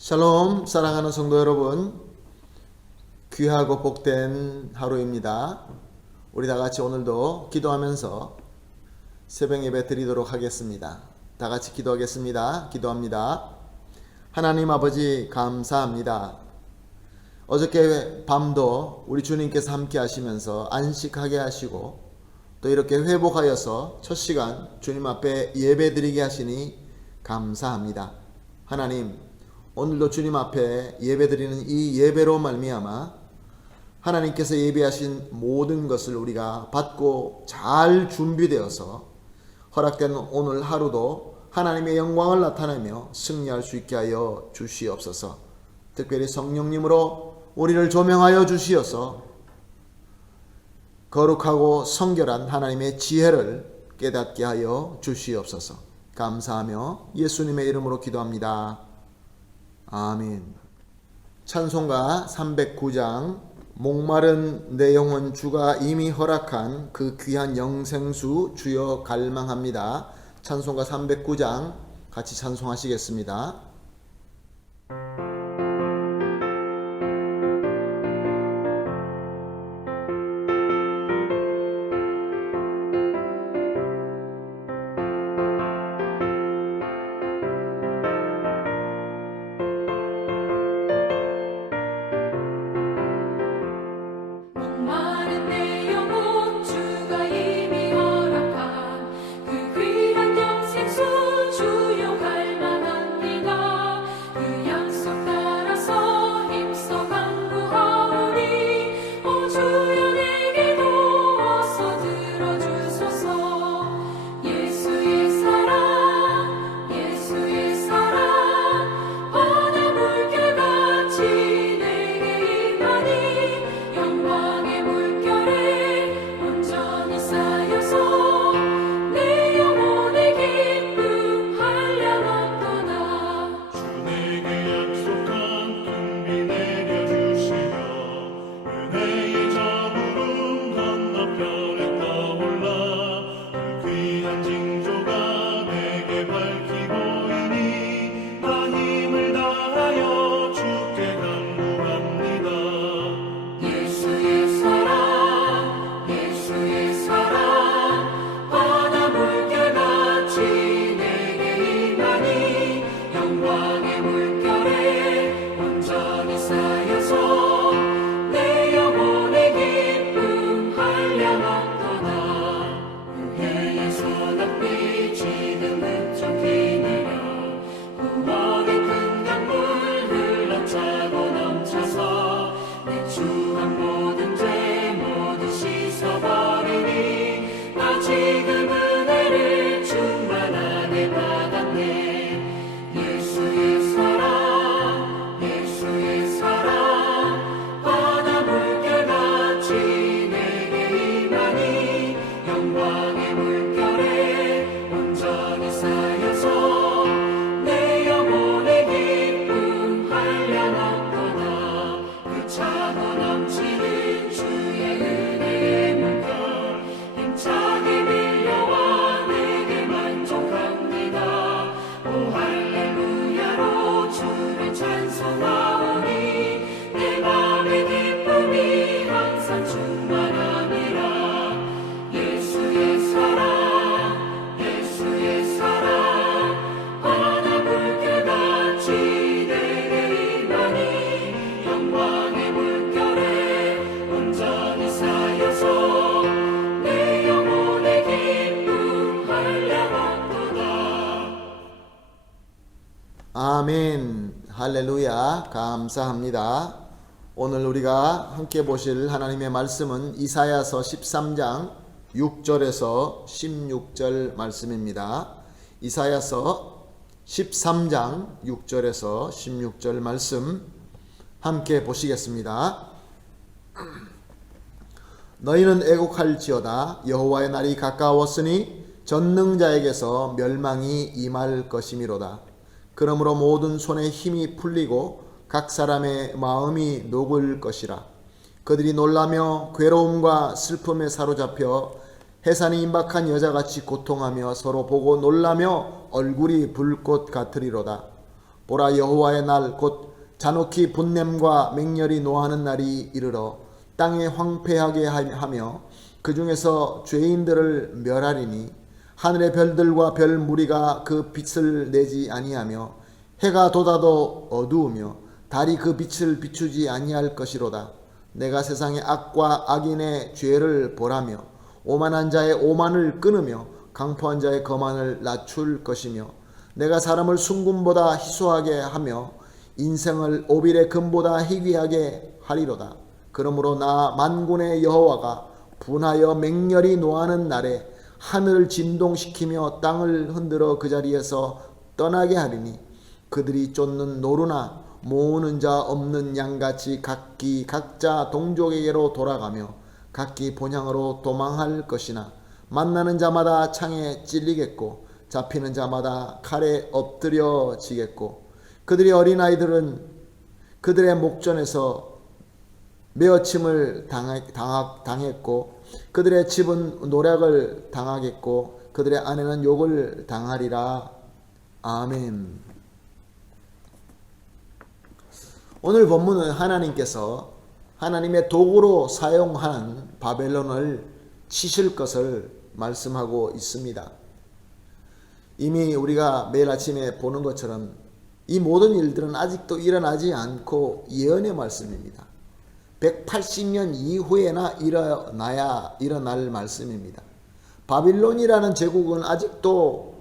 샬롬, 사랑하는 성도 여러분, 귀하고 복된 하루입니다. 우리 다 같이 오늘도 기도하면서 새벽 예배 드리도록 하겠습니다. 다 같이 기도하겠습니다. 기도합니다. 하나님 아버지 감사합니다. 어저께 밤도 우리 주님께서 함께 하시면서 안식하게 하시고 또 이렇게 회복하여서 첫 시간 주님 앞에 예배 드리게 하시니 감사합니다. 하나님, 오늘도 주님 앞에 예배드리는 이 예배로 말미암아 하나님께서 예비하신 모든 것을 우리가 받고 잘 준비되어서 허락된 오늘 하루도 하나님의 영광을 나타내며 승리할 수 있게 하여 주시옵소서. 특별히 성령님으로 우리를 조명하여 주시어서 거룩하고 성결한 하나님의 지혜를 깨닫게 하여 주시옵소서. 감사하며 예수님의 이름으로 기도합니다. 아멘. 찬송가 309장 목마른 내 영혼 주가 이미 허락한 그 귀한 영생수 주여 갈망합니다. 찬송가 309장 같이 찬송하시겠습니다. 아멘. 할렐루야. 감사합니다. 오늘 우리가 함께 보실 하나님의 말씀은 이사야서 13장 6절에서 16절 말씀입니다. 이사야서 13장 6절에서 16절 말씀 함께 보시겠습니다. 너희는 애곡할지어다. 여호와의 날이 가까웠으니 전능자에게서 멸망이 임할 것이미로다. 그러므로 모든 손에 힘이 풀리고 각 사람의 마음이 녹을 것이라. 그들이 놀라며 괴로움과 슬픔에 사로잡혀 해산이 임박한 여자같이 고통하며 서로 보고 놀라며 얼굴이 불꽃 같으리로다. 보라, 여호와의 날 곧 잔혹히 분냄과 맹렬히 노하는 날이 이르러 땅에 황폐하게 하며 그 중에서 죄인들을 멸하리니 하늘의 별들과 별 무리가 그 빛을 내지 아니하며 해가 돋아도 어두우며 달이 그 빛을 비추지 아니할 것이로다. 내가 세상의 악과 악인의 죄를 벌하며 오만한 자의 오만을 끊으며 강포한 자의 거만을 낮출 것이며 내가 사람을 순금보다 희소하게 하며 인생을 오빌의 금보다 희귀하게 하리로다. 그러므로 나 만군의 여호와가 분하여 맹렬히 노하는 날에 하늘을 진동시키며 땅을 흔들어 그 자리에서 떠나게 하리니 그들이 쫓는 노루나 모으는 자 없는 양같이 각기 각자 동족에게로 돌아가며 각기 본향으로 도망할 것이나 만나는 자마다 창에 찔리겠고 잡히는 자마다 칼에 엎드려지겠고 그들의 어린아이들은 그들의 목전에서 메어침을 당했고 그들의 집은 노략을 당하겠고 그들의 아내는 욕을 당하리라. 아멘. 오늘 본문은 하나님께서 하나님의 도구로 사용한 바벨론을 치실 것을 말씀하고 있습니다. 이미 우리가 매일 아침에 보는 것처럼 이 모든 일들은 아직도 일어나지 않고 예언의 말씀입니다. 180년 이후에나 일어날 말씀입니다. 바빌론이라는 제국은 아직도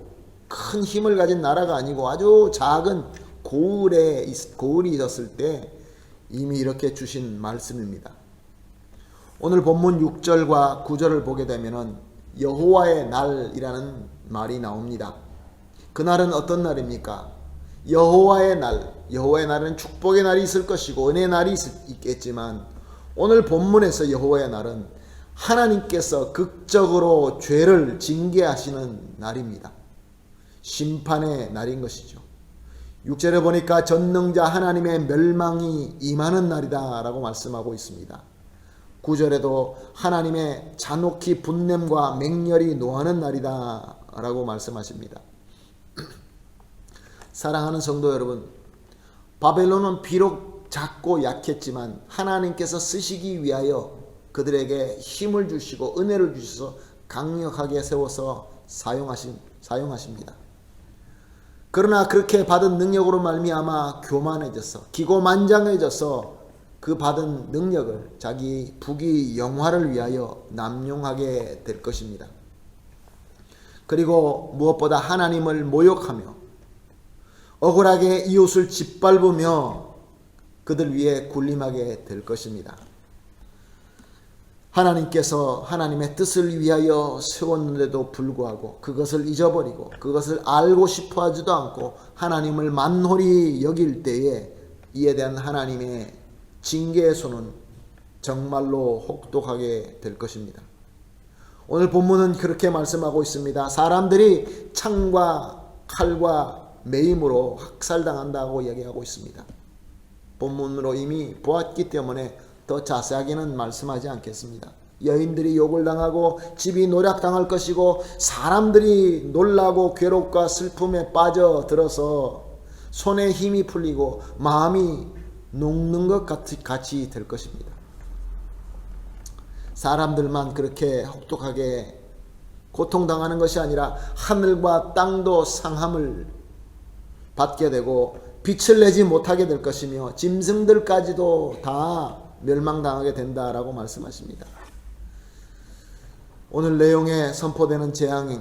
큰 힘을 가진 나라가 아니고 아주 작은 고을이 있었을 때 이미 이렇게 주신 말씀입니다. 오늘 본문 6절과 9절을 보게 되면 여호와의 날이라는 말이 나옵니다. 그날은 어떤 날입니까? 여호와의 날, 여호와의 날은 축복의 날이 있을 것이고 은혜의 날이 있겠지만 오늘 본문에서 여호와의 날은 하나님께서 극적으로 죄를 징계하시는 날입니다. 심판의 날인 것이죠. 6절에 보니까 전능자 하나님의 멸망이 임하는 날이다 라고 말씀하고 있습니다. 9절에도 하나님의 잔혹히 분냄과 맹렬히 노하는 날이다 라고 말씀하십니다. 사랑하는 성도 여러분, 바벨론은 비록 작고 약했지만 하나님께서 쓰시기 위하여 그들에게 힘을 주시고 은혜를 주셔서 강력하게 세워서 사용하십니다. 그러나 그렇게 받은 능력으로 말미암아 교만해져서 기고만장해져서 그 받은 능력을 자기 부귀 영화를 위하여 남용하게 될 것입니다. 그리고 무엇보다 하나님을 모욕하며 억울하게 이웃을 짓밟으며 그들 위에 군림하게 될 것입니다. 하나님께서 하나님의 뜻을 위하여 세웠는데도 불구하고 그것을 잊어버리고 그것을 알고 싶어 하지도 않고 하나님을 만홀히 여길 때에 이에 대한 하나님의 징계의 손은 정말로 혹독하게 될 것입니다. 오늘 본문은 그렇게 말씀하고 있습니다. 사람들이 창과 칼과 매임으로 학살당한다고 이야기하고 있습니다. 본문으로 이미 보았기 때문에 더 자세하게는 말씀하지 않겠습니다. 여인들이 욕을 당하고 집이 노략당할 것이고 사람들이 놀라고 괴롭과 슬픔에 빠져들어서 손에 힘이 풀리고 마음이 녹는 것 같이 될 것입니다. 사람들만 그렇게 혹독하게 고통당하는 것이 아니라 하늘과 땅도 상함을 받게 되고 빛을 내지 못하게 될 것이며 짐승들까지도 다 멸망당하게 된다라고 말씀하십니다. 오늘 내용에 선포되는 재앙이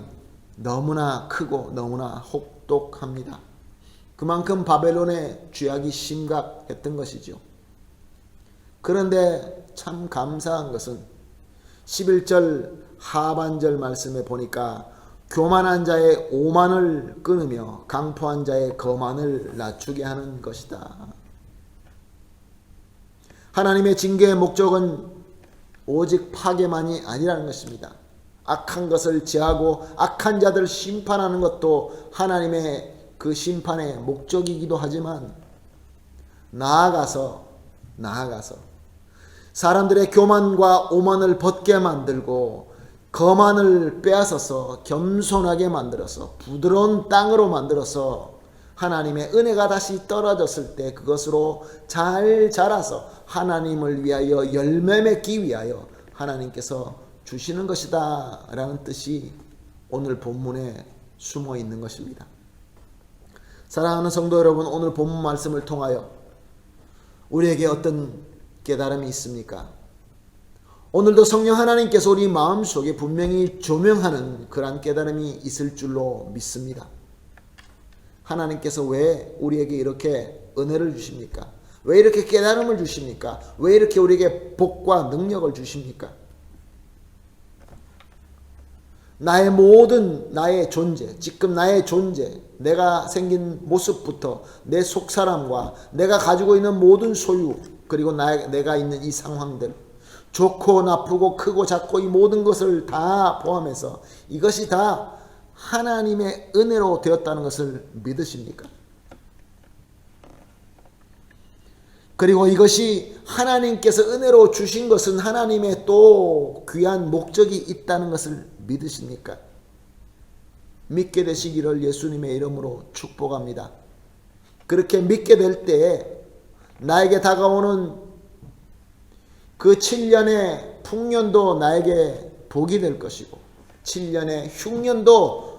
너무나 크고 너무나 혹독합니다. 그만큼 바벨론의 죄악이 심각했던 것이죠. 그런데 참 감사한 것은 11절 하반절 말씀에 보니까 교만한 자의 오만을 끊으며 강포한 자의 거만을 낮추게 하는 것이다. 하나님의 징계의 목적은 오직 파괴만이 아니라는 것입니다. 악한 것을 제하고 악한 자들을 심판하는 것도 하나님의 그 심판의 목적이기도 하지만 나아가서 사람들의 교만과 오만을 벗게 만들고 거만을 빼앗아서 겸손하게 만들어서 부드러운 땅으로 만들어서 하나님의 은혜가 다시 떨어졌을 때 그것으로 잘 자라서 하나님을 위하여 열매 맺기 위하여 하나님께서 주시는 것이다 라는 뜻이 오늘 본문에 숨어 있는 것입니다. 사랑하는 성도 여러분, 오늘 본문 말씀을 통하여 우리에게 어떤 깨달음이 있습니까? 오늘도 성령 하나님께서 우리 마음속에 분명히 조명하는 그러한 깨달음이 있을 줄로 믿습니다. 하나님께서 왜 우리에게 이렇게 은혜를 주십니까? 왜 이렇게 깨달음을 주십니까? 왜 이렇게 우리에게 복과 능력을 주십니까? 나의 존재, 지금 나의 존재, 내가 생긴 모습부터 내 속사람과 내가 가지고 있는 모든 소유, 그리고 내가 있는 이 상황들, 좋고 나쁘고 크고 작고 이 모든 것을 다 포함해서 이것이 다 하나님의 은혜로 되었다는 것을 믿으십니까? 그리고 이것이 하나님께서 은혜로 주신 것은 하나님의 또 귀한 목적이 있다는 것을 믿으십니까? 믿게 되시기를 예수님의 이름으로 축복합니다. 그렇게 믿게 될 때에 나에게 다가오는 그 7년의 풍년도 나에게 복이 될 것이고 7년의 흉년도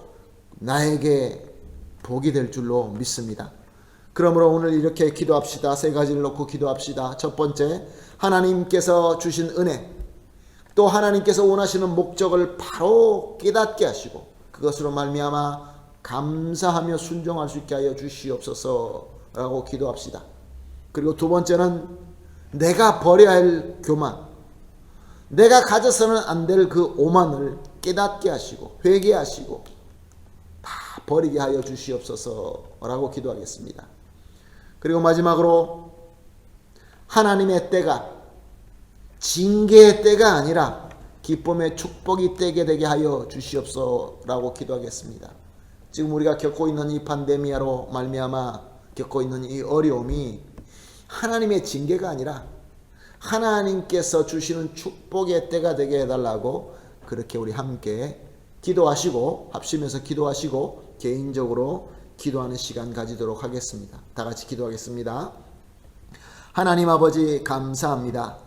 나에게 복이 될 줄로 믿습니다. 그러므로 오늘 이렇게 기도합시다. 세 가지를 놓고 기도합시다. 첫 번째, 하나님께서 주신 은혜, 또 하나님께서 원하시는 목적을 바로 깨닫게 하시고 그것으로 말미암아 감사하며 순종할 수 있게 하여 주시옵소서라고 기도합시다. 그리고 두 번째는 내가 버려야 할 교만, 내가 가져서는 안 될 그 오만을 깨닫게 하시고 회개하시고 다 버리게 하여 주시옵소서라고 기도하겠습니다. 그리고 마지막으로 하나님의 때가 징계의 때가 아니라 기쁨의 축복이 때게 되게 하여 주시옵소서라고 기도하겠습니다. 지금 우리가 겪고 있는 이 팬데미아로 말미암아 겪고 있는 이 어려움이 하나님의 징계가 아니라 하나님께서 주시는 축복의 때가 되게 해달라고 그렇게 우리 함께 기도하시고 합심해서 기도하시고 개인적으로 기도하는 시간 가지도록 하겠습니다. 다 같이 기도하겠습니다. 하나님 아버지 감사합니다.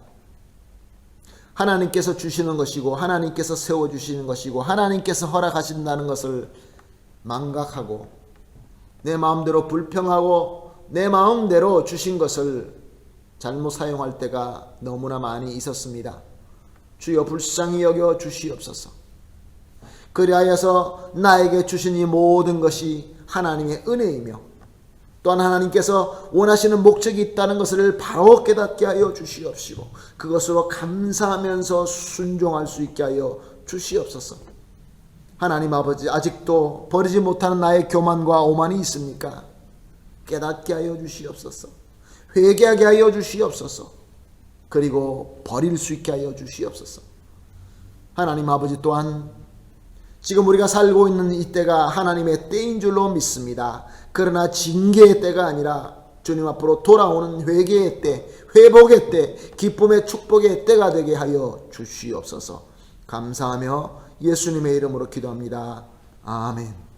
하나님께서 주시는 것이고 하나님께서 세워주시는 것이고 하나님께서 허락하신다는 것을 망각하고 내 마음대로 불평하고 내 마음대로 주신 것을 잘못 사용할 때가 너무나 많이 있었습니다. 주여 불쌍히 여겨 주시옵소서. 그리하여서 나에게 주신 이 모든 것이 하나님의 은혜이며 또한 하나님께서 원하시는 목적이 있다는 것을 바로 깨닫게 하여 주시옵시고 그것으로 감사하면서 순종할 수 있게 하여 주시옵소서. 하나님 아버지, 아직도 버리지 못하는 나의 교만과 오만이 있습니까? 깨닫게 하여 주시옵소서. 회개하게 하여 주시옵소서. 그리고 버릴 수 있게 하여 주시옵소서. 하나님 아버지, 또한 지금 우리가 살고 있는 이 때가 하나님의 때인 줄로 믿습니다. 그러나 징계의 때가 아니라 주님 앞으로 돌아오는 회개의 때, 회복의 때, 기쁨의 축복의 때가 되게 하여 주시옵소서. 감사하며 예수님의 이름으로 기도합니다. 아멘.